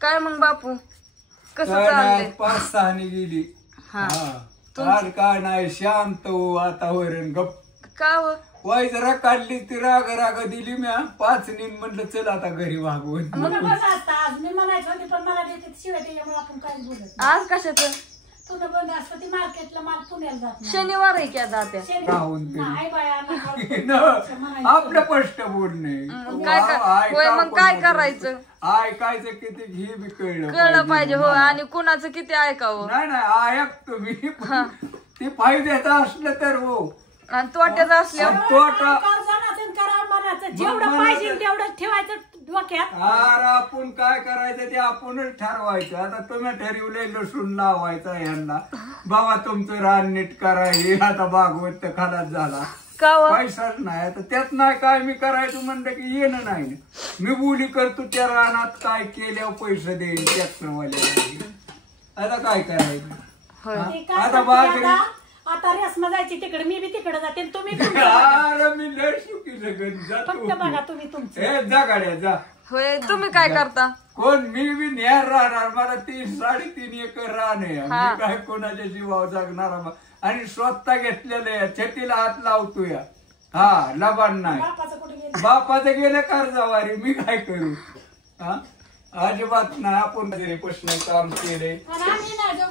काय मग बापू कसं चाललंय? 5-6 गेली. हा आज काय नाही, शांत वातावरण. गप का हो? वाई जरा काढली ती राग राग दिली मी 5 नीन म्हणलं चल आता घरी वागवून. आज मी म्हणायचं होते पण मला देते शिवाय त्याच्यामुळे आपण काय बोलत. आज कशाचं? तुझं बंद असतं ती मार्केटला माल पुण्याला जात नाही. शनिवार आहे की आता त्या आपलं स्पष्ट बोलणे. होय मग काय करायचं? ऐकायचं किती हे बी कळलं पाहिजे हो. आणि कुणाचं किती ऐकावं? नाही ऐक तुम्ही ते फायद्याचं असलं तर हो आणि तोट्याचं असल्यावर जेवढं पाहिजे तेवढं ठेवायचं डोक्यात. अरे आपण काय करायचं ते आपणच ठरवायचं. आता तुम्ही ठरवलंय लसूण लावायचा यांना बाबा तुमचं रान नीट करायचे. आता भागवत तर खलास झाला पैसाच नाही. आता त्यात नाही काय मी करायचं म्हणलं की येणं नाही. मी बोली करतो त्या रानात काय केल्यावर पैसे देईन ट्रॅक्टरवाले. आता काय करायचं? आता बाजरी आता रेसमा जायची तिकडे मी बी तिकडे जाते तुम्ही अरे मी लय सुखी लगन फक्त बघा तुम्ही तुमचं जा गाड्या जा. होय तुम्ही काय करता? कोण मी बी न्यार राहणार. मला 3-3.5 एकर रान आहे. मी काय कोणाच्या जीवावर जगणार आणि स्वतः घेतलेलं आहे. छतीला हात लावतो या. हा लबान नाही. बापाचं गेलं कर्जावारी मी काय करू? हा अजिबात नाही. आपण प्रश्न काम केले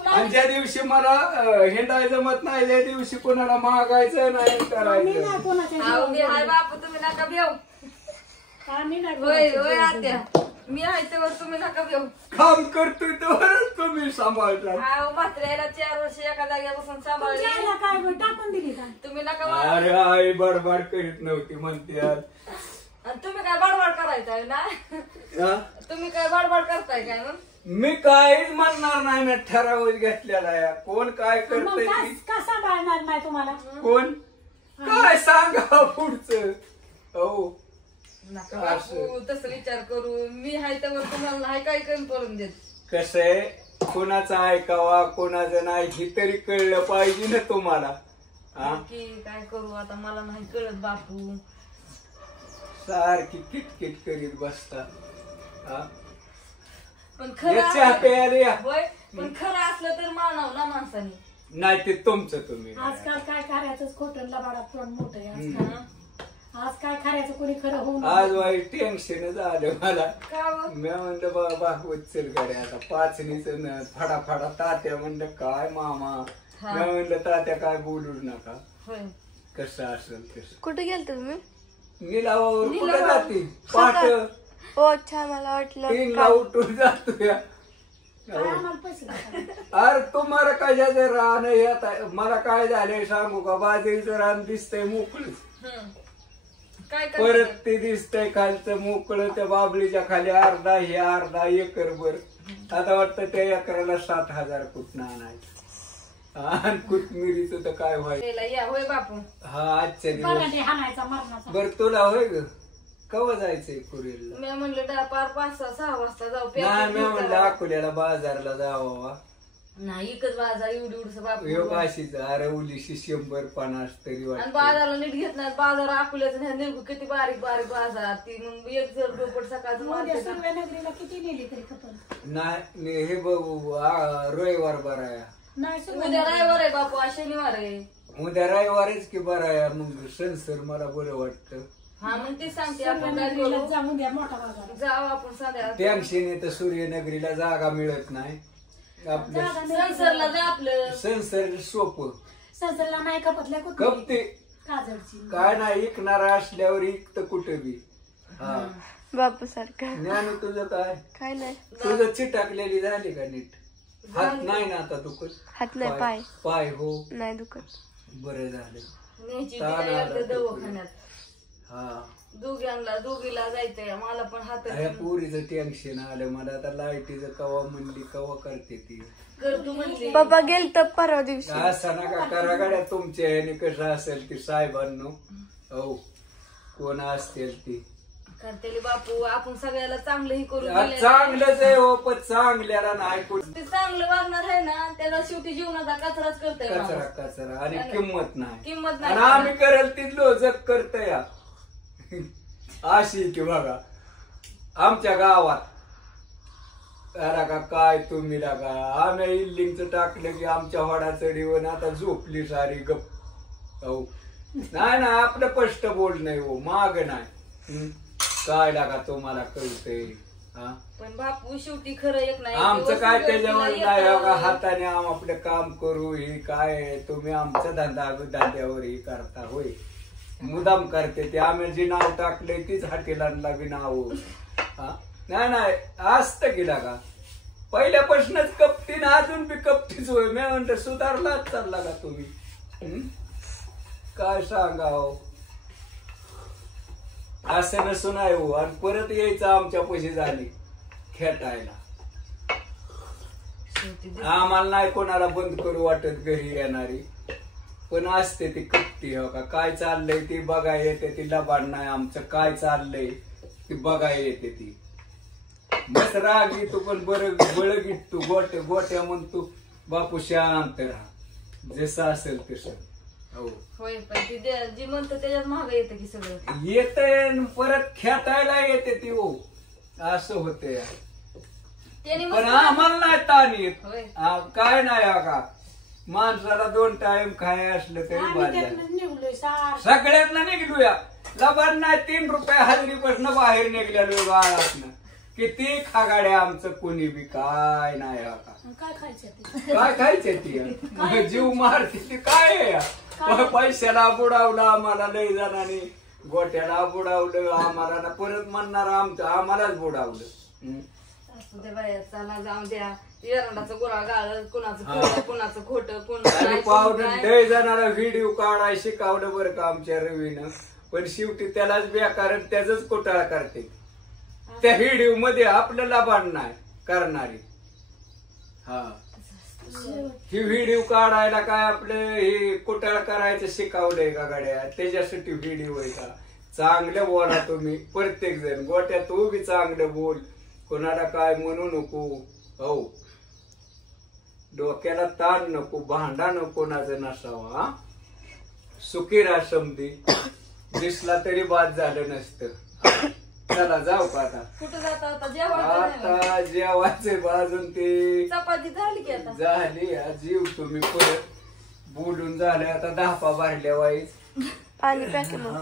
आणि ज्या दिवशी मला हिंडायचं जमत नाही त्या दिवशी कोणाला मागायचं नाही करायचं. बापू तुम्ही नका भेऊ. होय होय आत्या मी आहे तेव्हा तुम्ही नका भेऊ. काम करतोय तर तुम्ही सांभाळता. म्हात्र्याला 4 वर्ष एका जाग्यापासून सांभाळले टाकून दिली का तुम्ही नका. अरे आई बडबड करीत नव्हती म्हणते. तुम्ही काय बडबड करायचंय ना? तुम्ही काय बडबड करताय काय? मग मी काहीच म्हणणार नाही ना. ठरावच घेतलेला आहे. कोण काय करतय का सांभाळणार नाही तुम्हाला? कोण काय सांगा पुढचं. हो नका तसं विचार करू. मी हाय त्यावर तुम्हाला नाही काय कमी पडून देत. कसं आहे कोणाचं ऐकावा कोणाचं नाही हे तरी कळलं पाहिजे ना तुम्हाला. काय करू आता मला नाही कळत बापू. सारखी किटकिट करीत बसता. पण खरं पण खरं असलं तर मानाव ना माणसाने. नाही ते तुमचं तुम्ही. आजकाल काय करायचं खोटं लबाडात पण मोठं आहे. आज काय करायचं कोणी खरं होऊन आज वाईट टेन्शनच आलं मला. मी म्हणलं बाबा चल गाड्या आता 5नीच फडाफडा. तात्या म्हणलं काय मामा. मी म्हणलं तात्या काय बोलू नका. कसं असेल तसं. कुठे गेलते तुम्ही? निलावावर कुठे जाते पाठ. हो छान मला वाटलं 3ला उठून जातो या. अरे तुम्हाला कशाचं रान येत मला काय झालंय सांगू का? बाजरीचं रान दिसतंय मोकळं. परत ते दिसतंय खालचं मोकळं. त्या बाबळीच्या खाली अर्धा हे अर्धा एकर भर. आता वाटतं त्या एकराला 7,000 कुठं आणायचं. आणि कोथमिरीचं तर काय व्हायचं. बापू हा आजच्या दिवस बर तुला होय ग कवा जायचंय कुरेला? मी म्हणलं 5-6 वाजता जाऊ. नाही मी म्हणलं अकोल्याला बाजारला जावा. नाही एकच बाजार एवढी बापू काशीच. अरे उलीशी 100-50 तरी वाटत. बाजारला नीट घेत नाही. बाजार अकोल्याचं नेमकं किती बारीक बारीक बाजार. ती मग एक जर डोपट सकाळचं किती नेली तरी नाही. हे बघू रविवार बरा आहे. उद्या रविवार आहे बापू. आज शनिवार आहे. उद्या रविवारच की बरा आहे. मग सर मला बरं वाटतं. हा मग ते सांगते आपण काय करू. जाऊ आपण साध्या टेन्शन येतं. सूर्यनगरीला जागा मिळत नाही. आपल्या संसरला जा. आपलं संसर सोपं. संसरला नाही कपतल्या कपते काय नाही. इकणारा असल्यावर इकत कुठं बी. हा बापू सारखं. ज्ञान तुझं काय? काय नाही. तुझं चिटाकलेली झाली का नीट? हात नाही ना आता दुखत? हात नाही पाय. पाय हो नाही दुखत. बरं झालं. दवाखान्यात हा दोघीला जायचंय. मला पण हात पोरीचं टेन्शन आलं मला. आता लाईटीचं कवा म्हणली कवा करते ती. पप्पा गेल तर परवा दिवशी. असं नका करा गाड्या. तुमच्या ह्याने कसं असेल ती साहेबांनो. हो कोण असतील ती करतेली बापू. आपण सगळ्याला चांगलंही करू. चांगलंच आहे हो पण चांगल्याला नाही. ते चांगलं वागणार आहे ना त्याला शेवटी जीवनाचा कचराच करतोय. कचरा आणि किंमत नाही. किंमत आणि आम्ही करेल ती लोजक करत या. अशी की बघा आमच्या गावात अरे का काय तुम्ही लागा आम्ही इल्लिंगच टाकलं की आमच्या होडा चढीवर आता झोपली सारी गप हो नाही ना आपलं स्पष्ट बोल नाही हो माग नाही काय लागा तुम्हाला कळतंय हा पण बापू शेवटी खरं एक नाही आमचं दिवस काय उलट त्याच्यावर तिला नाही येतं. बघा हाताने आपलं काम करू हे काय तुम्ही आमचं धंद्यावर हे करता होय मुदाम करते ते आम्ही जे नाव टाकलंय तीच हॉटेलांना बी नाव हा नाही असतं की लागा पहिल्यापासूनच कपटीन अजून बी कपटीच होय मी म्हणतो सुधारलाच चालला का तुम्ही काय सांगा हो असं नसून आहे हो आणि परत यायचं आमच्या पैसे झाले खेटायला आम्हाला नाही कोणाला बंद करू वाटत घरी येणारी पण असते ती कपटी हो का काय चाललंय ती बघाय येते ती लबाड नाही आमचं काय चाललंय ती बघाय येते ती बस राग येतो पण बरं बळ तू गोट्या म्हणतो बापू शांत राहा जसं असेल तसं हो होय पण ती जी म्हणतं त्याच्यात महाग येतं की सगळं येते परत खेटायला येते ती हो असं होते पण आम्हाला नाही ताण येत होय. काय नाही का माणसाला 2 टाइम खाय असलं तरी आम्ही बाजार त्यातनं निघलोय सार सगळ्यातनं निघलूया लबाड नाही 3 रुपये हजेरीपासून बाहेर निघलेलो गाळातनं किती खागाड्या आमचं कोणी बी काय नाही का काय खायचं ते काय खायचे ती जीव मारते ती काय आहे या? पैशाला बुडावलं आम्हाला लय जणांनी गोट्याला बुडावलं आम्हाला ना परत म्हणणार आम्हालाच बुडावलं असू दे बाया चला जाऊ द्या एरंडाचं गोळा गाळ कुणाचं खरं कुणाचं खोटं कोण पावडर लय जणांना व्हिडिओ काढाय शिकावलं बरं का आमच्या रवीनं पण शेवटी त्यालाच बेकार त्याच कोटाळा करते त्या व्हिडिओ मध्ये आपलं लबाड नाही करणारी हा ही व्हिडिओ काढायला काय आपलं हे कोटाळ करायचं शिकवलंय का गाड्या त्याच्यासाठी व्हिडिओ आहे का चांगलं बोला तुम्ही प्रत्येक जण गोट्या तू बी चांगलं बोल कोणाला काय म्हणू नको हो डोक्याला ताण नको भांडा नको कोणाचं नसावा सुखी राहा समधी दिसला तरी बाद झालं नसतं चला जाऊ का आता कुठं जाता आता जेवायचं आता जेवायचे बाजून ते चपाती झाली की आता झाली जीव तुम्ही परत बोलून झाले आता 10 भरल्या वाईच पाणी पॅक मग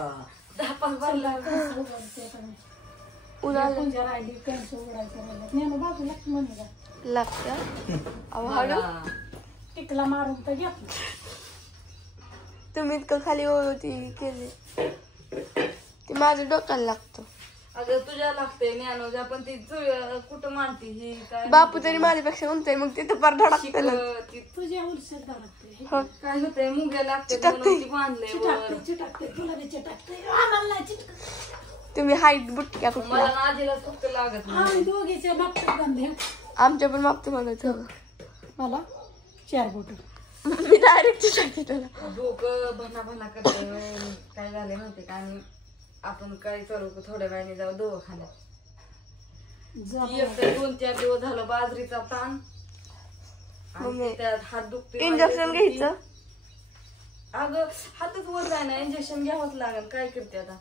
10 भरला उन्हाळ्या राहिली कणस उघडायचं राहिलं नेमं बाजू लागतं म्हणून लागतं अहो हळू टिकला मारून तर घेतलं तुम्ही इतकं खाली होती केली ती माझ्या डोक्याला लागतं अगं तुझ्या लागते ज्ञानोजा पण ती कुठं मानते ही काय बापू तरी माझ्यापेक्षा म्हणतोय मग तिथं पार धडकतं शिकलं तुझ्या उलसत लागते काय होतंय मुग्या लागते म्हणून ती बांधले वर चिटाकते तुला बी चिटाकते आम्हाला नाही चिटकत तुम्ही हाईट बुटक्या कुठल्या मला आजीला फक्त लागत नाही आम्ही दोघीच्या बाबतीत धंदे आमच्या पण मागतो म्हणायचं मला 4 बोट मी डायरेक्ट टाकी डोकं भना करते काय झाले नव्हते का आणि आपण काय करू थोड्या वेळाने जाऊ दवाखान्यात 2-4 दिवस झालं बाजरीचा ताण आणि त्यात हात दुखते इंजेक्शन घ्यायचं अगं हातच वर जाय ना इंजेक्शन घ्यावंच लागेल काय करते आता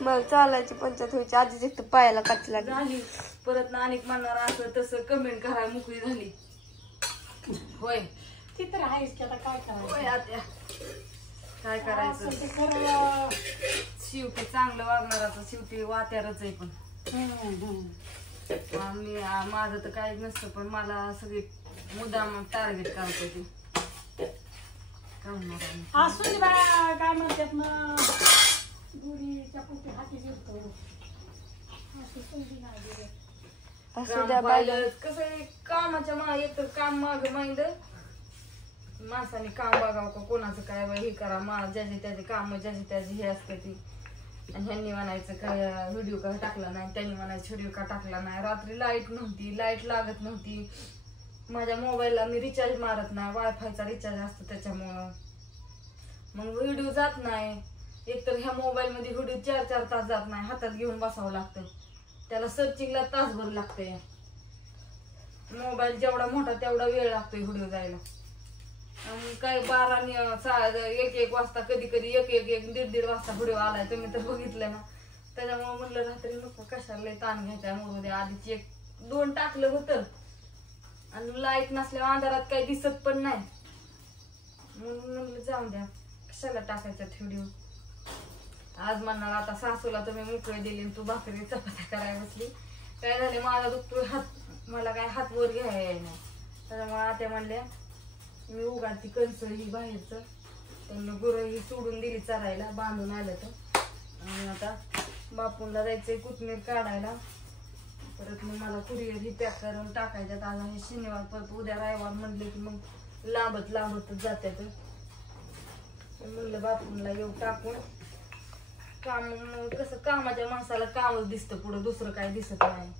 मग चालायची पंचायत व्हायची आधीच एक तर पायाला काच लागली झाली परत ना अनेक म्हणणार असं तसं कमेंट करायला मोकळी झाली होय ती तर आहेच की आता काय करायचं होय आत्या काय करायचं असं ते खरं शेवटी चांगलं वागणाराचं शेवटी वात्यारच आहे पण मी माझं तर काही नसतं पण मला सगळी मुद्दाम टार्गेट करतो ती असू दे बाया काय म्हणतात ना गुढीच्या पोटी हाती घेतो असं संधी नाही दिली. असू द्या बायला कसं आहे कामाच्या मागे एक तर काम माग माहित माणसाने काम बघावं का कोणाचं काय हे करा ज्याचे त्याचे काम ज्याचे त्याचे हे असते ती आणि ह्यांनी म्हणायचं काय व्हिडिओ का टाकला नाही त्यांनी म्हणायचं व्हिडिओ का टाकला नाही रात्री लाईट नव्हती लाईट लागत नव्हती माझ्या मोबाईलला मी रिचार्ज मारत नाही वायफायचा रिचार्ज असतो त्याच्यामुळं मग व्हिडिओ जात नाही एकतर ह्या मोबाईल मध्ये व्हिडिओ 4-4 तास जात नाही हातात घेऊन बसावं लागतं त्याला सर्चिंगला तासभर लागतंय मोबाईल जेवढा मोठा तेवढा वेळ लागतोय व्हिडिओ जायला आणि काय 1-1 वाजता कधी 1-1-1-1.5 वाजता व्हिडिओ आलाय तुम्ही तर बघितलं ना त्याच्यामुळे म्हणलं रात्री नको कशाला ताण घ्यायचा म्हणून आधीच एक 2 टाकलं होतं आणि लाईट नसल्या अंधारात काही दिसत पण नाही, म्हणून म्हणलं जाऊन द्या कशाला टाकायचा व्हिडिओ. आज म्हणणार आता सासूला तुम्ही मोकळे दिली तू भाकरी चपात्या करायला बसली. काय झाले माझा दुखतोय हात, मला काय हात वर घ्यायला नाही. त्याच्यामुळे आत्या म्हणल्या मी उगाडती कणसं ही बाहेरचं, त्यांना गुरं ही सोडून दिली चरायला, बांधून आलं तर. आणि आता बापूंला जायचंय कोथमीर काढायला. परत मग मला कुरिअर ही पॅक करून टाकायच्यात. आज आहे शनिवार, परत उद्या रविवार म्हणले की मग लांबतच जात्यात. म्हणलं बापूंला येऊ टाकून. काम कसं कामाच्या माणसाला कामच दिसतं पुढं, दुसरं काय दिसत नाही.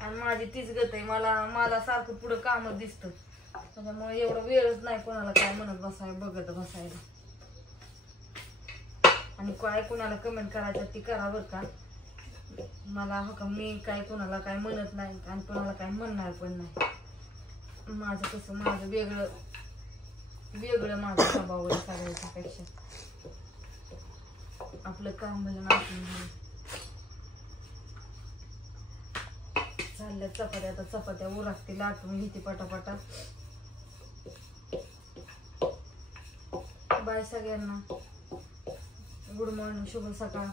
आणि माझी तीच गत आहे, मला सारखं पुढं कामच दिसतं. त्याच्यामुळे एवढं वेळच नाही कोणाला काय म्हणत बघत बसायला. आणि काय कोणाला कमेंट करायचं ती करा बरं का. मला हो का मी काय कोणाला काय म्हणत नाही आणि कोणाला काय म्हणणार पण नाही. माझं कसं माझं वेगळं माझा स्वभाव आहे सगळ्याच्यापेक्षा. आपलं काम भलं नाचून चालल्या चपात्या. आता चपात्या उरकते लाटून घेते पटापटा. बाय सगळ्यांना, गुड मॉर्निंग, शुभ सकाळ.